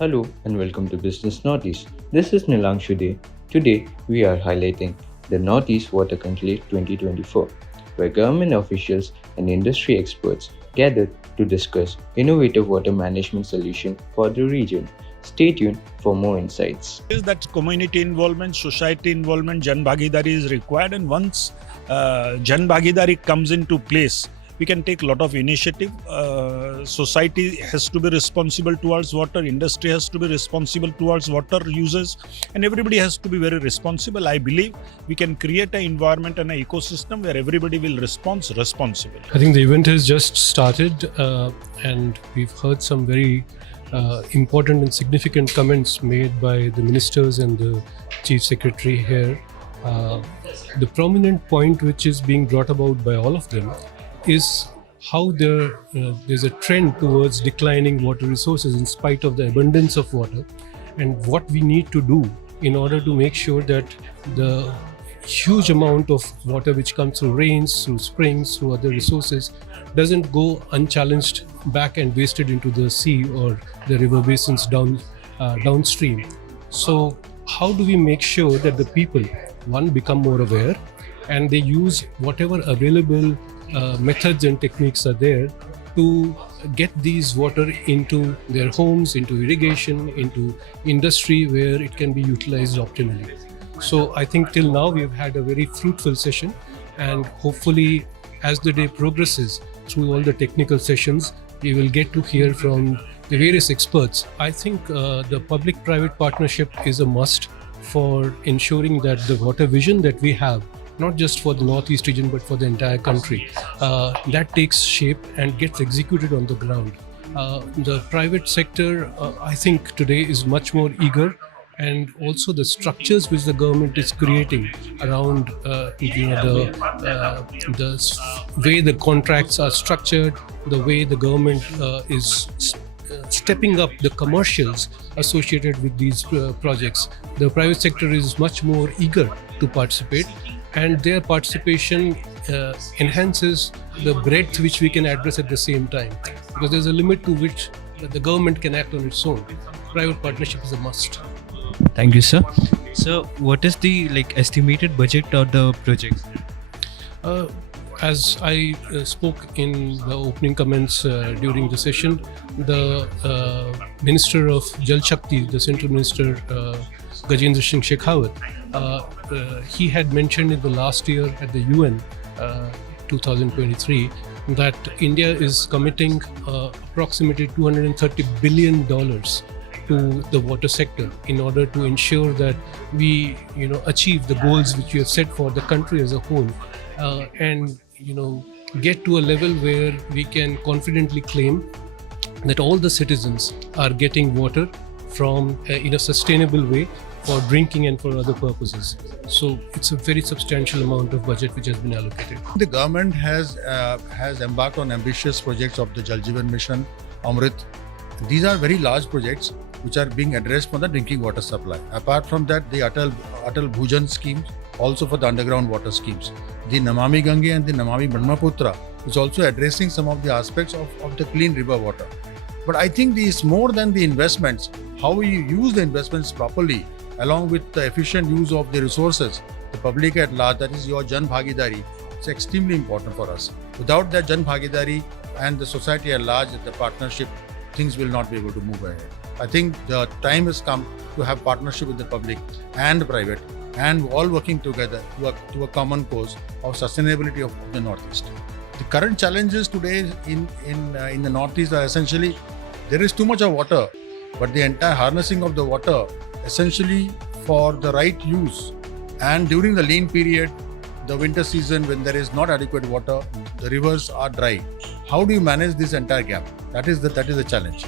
Hello and welcome to Business Northeast. This is Nilangshu Day. Today we are highlighting the North East Water Conclave 2024, where government officials and industry experts gathered to discuss innovative water management solutions for the region. Stay tuned for more insights. Is that community involvement, society involvement, Jan Bhagidari is required, and once Jan Bhagidari comes into place, we can take a lot of initiative. Society has to be responsible towards water, industry has to be responsible towards water users, and everybody has to be very responsible. I believe we can create an environment and an ecosystem where everybody will respond responsible. I think the event has just started and we've heard some very important and significant comments made by the ministers and the chief secretary here. The prominent point which is being brought about by all of them is how there's a trend towards declining water resources in spite of the abundance of water, and what we need to do in order to make sure that the huge amount of water which comes through rains, through springs, through other resources doesn't go unchallenged back and wasted into the sea or the river basins downstream. So how do we make sure that the people, one, become more aware and they use whatever available methods and techniques are there to get these water into their homes, into irrigation, into industry where it can be utilized optimally. So I think till now we've had a very fruitful session, and hopefully as the day progresses through all the technical sessions, we will get to hear from the various experts. I think the public-private partnership is a must for ensuring that the water vision that we have, not just for the Northeast region but for the entire country, that takes shape and gets executed on the ground. The private sector, I think today is much more eager, and also the structures which the government is creating around the way the contracts are structured, the way the government is stepping up the commercials associated with these projects. The private sector is much more eager to participate, and their participation enhances the breadth which we can address at the same time, because there's a limit to which the government can act on its own. Private partnership is a must. Thank you, sir. So, what is the estimated budget of the project? As I spoke in the opening comments during the session, the Minister of Jal Shakti, the Central Minister Gajendra Singh Shekhawat, he had mentioned in the last year at the UN 2023 that India is committing approximately $230 billion to the water sector in order to ensure that we achieve the goals which we have set for the country as a whole, and get to a level where we can confidently claim that all the citizens are getting water from in a sustainable way for drinking and for other purposes. So it's a very substantial amount of budget which has been allocated. The government has embarked on ambitious projects of the Jal Jeevan Mission, Amrit. These are very large projects which are being addressed for the drinking water supply. Apart from that, the Atal Bhujan schemes, also for the underground water schemes. The Namami Gange and the Namami Brahmaputra is also addressing some of the aspects of the clean river water. But I think it's more than the investments, how we use the investments properly, along with the efficient use of the resources, the public at large, that is your Jan Bhagidari, it's extremely important for us. Without that Jan Bhagidari and the society at large, the partnership, things will not be able to move ahead. I think the time has come to have partnership with the public and private, and all working together to a common cause of sustainability of the Northeast. The current challenges today in the Northeast are essentially there is too much of water, but the entire harnessing of the water essentially for the right use, and during the lean period, the winter season when there is not adequate water, the rivers are dry. How do you manage this entire gap? That is the challenge.